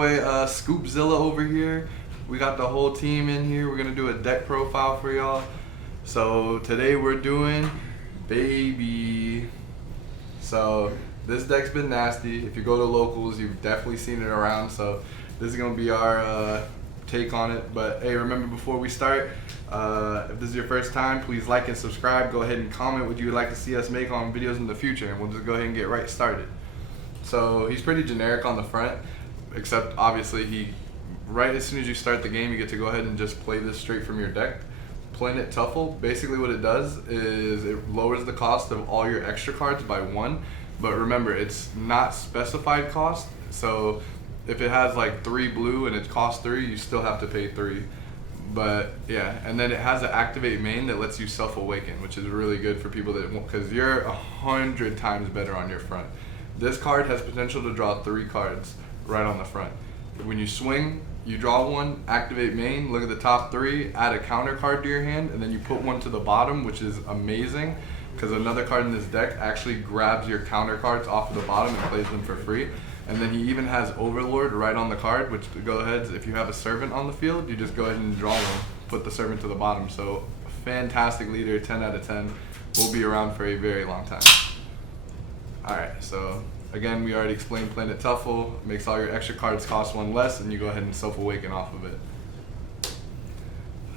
boy Scoopzilla over here. We got the whole team in here. We're gonna do a deck profile for y'all. So today we're doing baby. So this deck's been nasty. If you go to locals, you've definitely seen it around. So this is gonna be our take on it. But hey, remember before we start, if this is your first time, please like and subscribe. Go ahead and comment what you would like to see us make on videos in the future, and we'll just go ahead and get right started. So he's pretty generic on the front, except obviously right as soon as you start the game, you get to go ahead and just play this straight from your deck. Planet Tuffle, basically what it does is it lowers the cost of all your extra cards by 1, but remember, it's not specified cost, so if it has like 3 blue and it costs 3, you still have to pay 3. But yeah, and then it has an activate main that lets you self-awaken, which is really good for people that won't, because you're 100 times better on your front. This card has potential to draw 3 cards right on the front. When you swing, you draw 1, activate main, look at the top 3, add a counter card to your hand, and then you put 1 to the bottom, which is amazing because another card in this deck actually grabs your counter cards off of the bottom and plays them for free. And then he even has Overlord right on the card, which go ahead, if you have a servant on the field, you just go ahead and draw 1, put the servant to the bottom. So fantastic leader, 10 out of 10, will be around for a very long time. Alright, so again, we already explained Planet Tuffle, makes all your extra cards cost 1 less, and you go ahead and self-awaken off of it.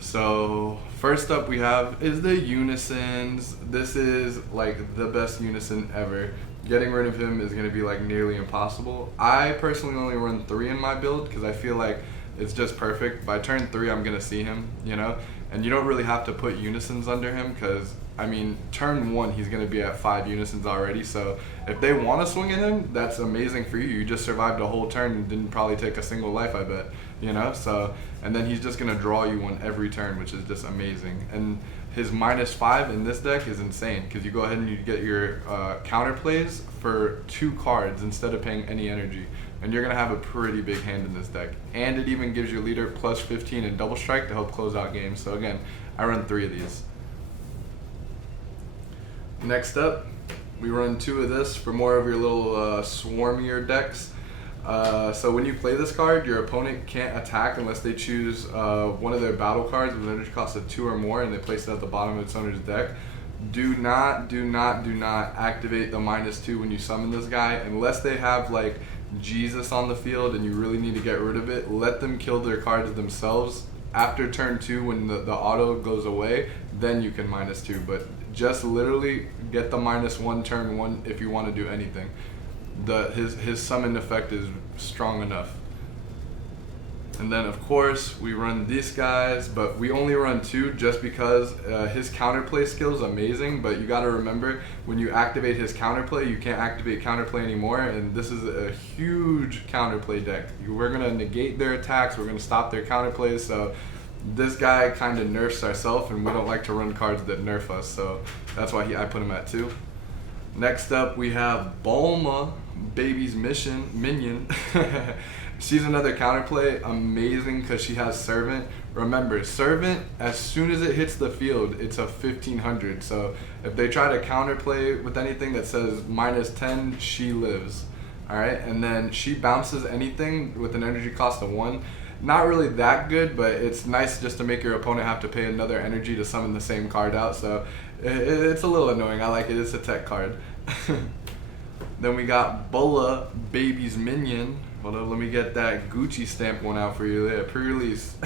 So first up we have is the Unisons. This is like the best Unison ever. Getting rid of him is going to be like nearly impossible. I personally only run 3 in my build because I feel like it's just perfect. By turn 3 I'm going to see him, you know, and you don't really have to put Unisons under him because I mean, turn 1, he's going to be at 5 Unisons already, so if they want to swing at him, that's amazing for you. You just survived a whole turn and didn't probably take a single life, I bet, you know? So, and then he's just going to draw you 1 every turn, which is just amazing. And his -5 in this deck is insane, because you go ahead and you get your counter plays for 2 cards instead of paying any energy. And you're going to have a pretty big hand in this deck. And it even gives your leader plus 15 in double strike to help close out games. So again, I run 3 of these. Next up, we run 2 of this for more of your little swarmier decks. So when you play this card, your opponent can't attack unless they choose one of their battle cards with an energy cost of 2 or more, and they place it at the bottom of its owner's deck. Do not activate the -2 when you summon this guy unless they have like Jesus on the field and you really need to get rid of it. Let them kill their cards themselves. After turn 2, when the auto goes away, then you can -2, but just literally get the -1 turn 1 if you want to do anything. His summon effect is strong enough. And then of course we run these guys, but we only run 2 just because his counterplay skill is amazing, but you got to remember when you activate his counterplay, you can't activate counterplay anymore, and this is a huge counterplay deck. We're going to negate their attacks, we're going to stop their counterplays, so this guy kind of nerfs ourselves, and we don't like to run cards that nerf us, so that's why I put him at 2. Next up we have Bulma, Baby's Minion. She's another counterplay, amazing because she has Servant. Remember, Servant, as soon as it hits the field, it's a 1500. So if they try to counterplay with anything that says -10, she lives. Alright, and then she bounces anything with an energy cost of 1. Not really that good, but it's nice just to make your opponent have to pay another energy to summon the same card out. So it's a little annoying. I like it. It's a tech card. Then we got Bulla, Baby's Minion. Hold up, let me get that Gucci stamp one out for you there, pre-release.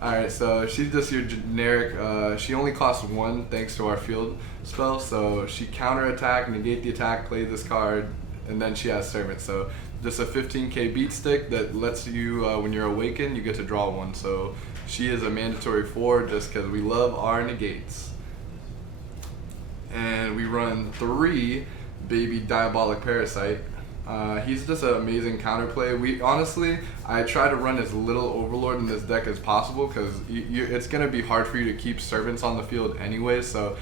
Alright, so she's just your generic, she only costs 1 thanks to our field spell, so she counter-attack, negate the attack, play this card, and then she has Servant. So just a 15k beat stick that lets you, when you're awakened, you get to draw 1. So she is a mandatory 4 just because we love our negates. And we run 3 Baby Diabolic Parasite. He's just an amazing counterplay. Honestly, I try to run as little Overlord in this deck as possible because it's going to be hard for you to keep servants on the field anyway, so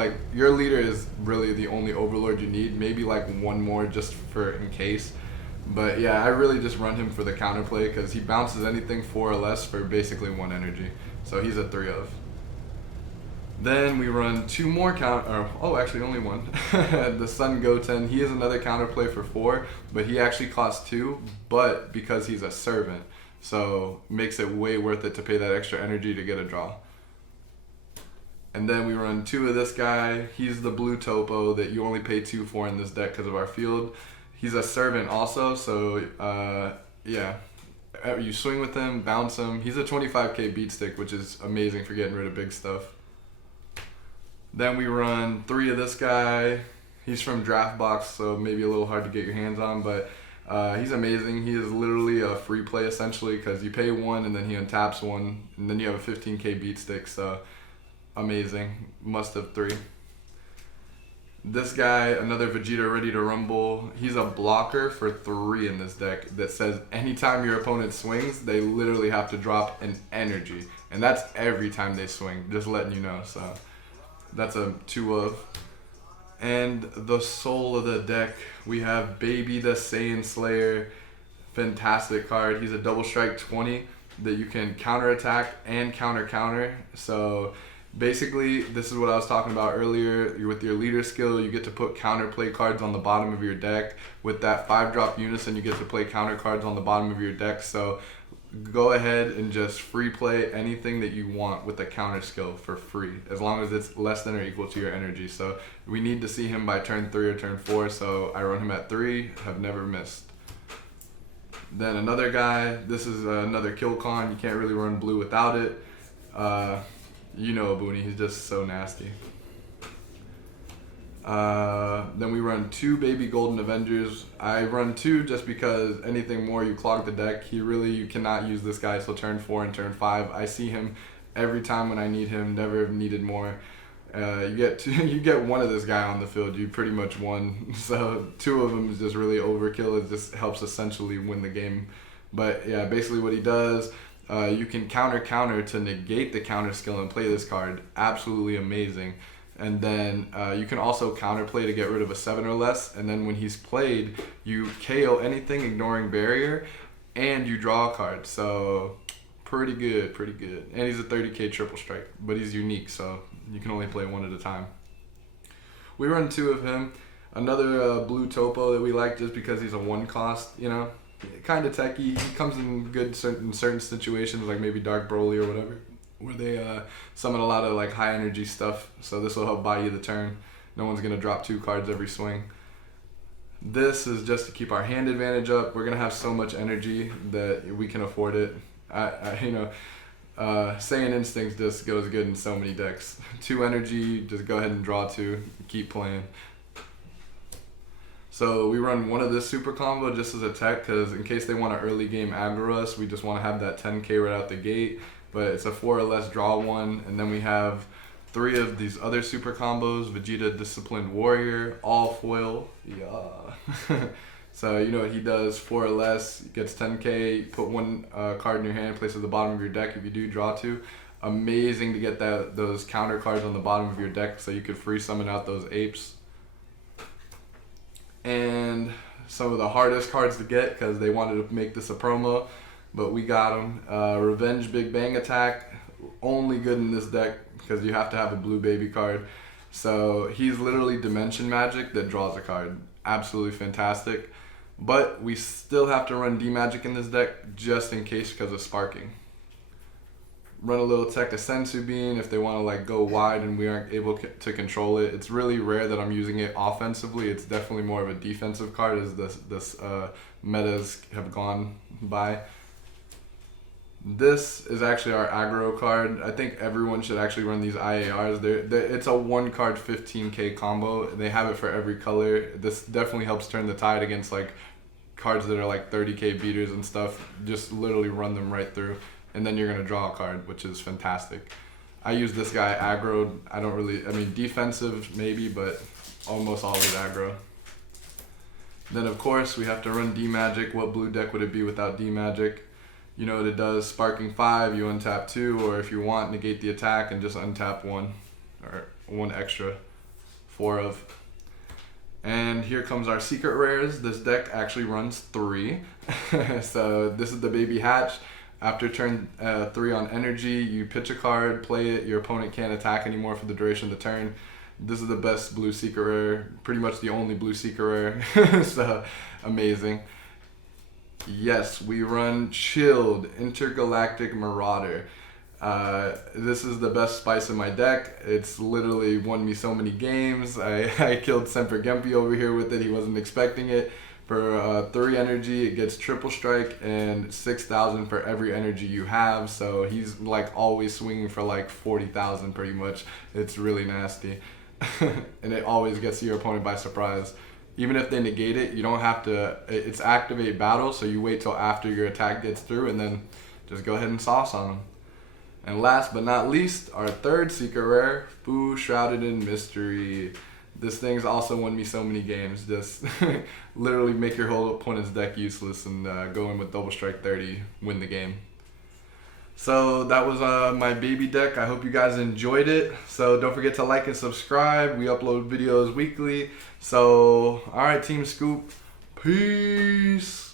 like your leader is really the only Overlord you need, maybe like 1 more just for in case. But yeah, I really just run him for the counterplay because he bounces anything 4 or less for basically 1 energy. So he's a 3 of. Then we run two more actually only one. The Sun Goten. He is another counterplay for 4, but he actually costs 2, but because he's a servant, so makes it way worth it to pay that extra energy to get a draw. And then we run 2 of this guy. He's the blue topo that you only pay 2 for in this deck because of our field. He's a servant also, so yeah. You swing with him, bounce him. He's a 25k beat stick, which is amazing for getting rid of big stuff. Then we run 3 of this guy. He's from Draftbox, so maybe a little hard to get your hands on, but he's amazing. He is literally a free play essentially because you pay 1 and then he untaps 1, and then you have a 15k beat stick, so amazing. Must have 3. This guy, another Vegeta Ready to Rumble. He's a blocker for 3 in this deck that says anytime your opponent swings, they literally have to drop an energy. And that's every time they swing, just letting you know. So that's a 2 of. And the soul of the deck, we have Baby the Saiyan Slayer. Fantastic card. He's a double strike 20 that you can counter attack and counter. So basically, this is what I was talking about earlier. With your leader skill, you get to put counterplay cards on the bottom of your deck. With that 5-drop unison, you get to play counter cards on the bottom of your deck. So go ahead and just free play anything that you want with the counter skill for free, as long as it's less than or equal to your energy. So we need to see him by turn 3 or turn 4, so I run him at 3, have never missed. Then another guy, this is another kill con. You can't really run blue without it. You know Abuni, he's just so nasty. Then we run 2 Baby Golden Avengers. I run 2 just because anything more you clog the deck. You cannot use this guy till turn 4 and turn 5. I see him every time when I need him, never have needed more. You get 1 of this guy on the field, you pretty much won. So 2 of them is just really overkill. It just helps essentially win the game. But yeah, basically what he does, you can counter to negate the counter skill and play this card. Absolutely amazing. And then you can also counterplay to get rid of a 7 or less. And then when he's played, you KO anything ignoring barrier, and you draw a card. So pretty good. And he's a 30k triple strike, but he's unique, so you can only play 1 at a time. We run 2 of him. Another blue topo that we like just because he's a 1 cost, kind of techie. He comes in good in certain situations, like maybe Dark Broly or whatever, where they summon a lot of like high energy stuff, so this will help buy you the turn. No one's going to drop 2 cards every swing. This is just to keep our hand advantage up. We're going to have so much energy that we can afford it. Saiyan Instinct just goes good in so many decks. 2 energy, just go ahead and draw 2, keep playing. So we run 1 of this super combo just as a tech, because in case they want to early game aggro us, we just want to have that 10k right out the gate. But it's a 4 or less draw 1, and then we have 3 of these other super combos. Vegeta Disciplined Warrior, all foil. Yeah. So you know what he does, 4 or less, gets 10k, put 1 card in your hand, place it at the bottom of your deck. If you do, draw 2. Amazing to get those counter cards on the bottom of your deck so you could free summon out those apes. And some of the hardest cards to get because they wanted to make this a promo, but we got them. Revenge Big Bang Attack, only good in this deck because you have to have a blue baby card. So he's literally Dimension Magic that draws a card. Absolutely fantastic. But we still have to run D-Magic in this deck just in case because of sparking. Run a little Tech of Sensu Bean if they want to like go wide and we aren't able to control it. It's really rare that I'm using it offensively. It's definitely more of a defensive card as this metas have gone by. This is actually our aggro card. I think everyone should actually run these IARs. It's a 1 card 15k combo. They have it for every color. This definitely helps turn the tide against like cards that are like 30k beaters and stuff. Just literally run them right through. And then you're going to draw a card, which is fantastic. I use this guy aggro. Defensive maybe, but almost always aggro. Then of course we have to run D-Magic. What blue deck would it be without D-Magic? You know what it does, sparking 5, you untap 2, or if you want, negate the attack and just untap 1, or 1 extra, 4 of. And here comes our secret rares. This deck actually runs 3. So this is the Baby Hatch. After turn 3 on energy, you pitch a card, play it. Your opponent can't attack anymore for the duration of the turn. This is the best blue secret rare, pretty much the only blue secret rare. So amazing. Yes, we run Chilled Intergalactic Marauder. This is the best spice in my deck. It's literally won me so many games. I killed Semper Gempi over here with it. He wasn't expecting it. For 3 energy, it gets triple strike and 6,000 for every energy you have. So he's like always swinging for like 40,000 pretty much. It's really nasty. And it always gets your opponent by surprise. Even if they negate it, you don't have to, it's activate battle, so you wait till after your attack gets through and then just go ahead and sauce on them. And last but not least, our third secret rare, Fu Shrouded in Mystery. This thing's also won me so many games. Just literally make your whole opponent's deck useless and go in with double strike 30, win the game. So that was my baby deck. I hope you guys enjoyed it. So don't forget to like and subscribe. We upload videos weekly. So, all right, Team Scoop. Peace.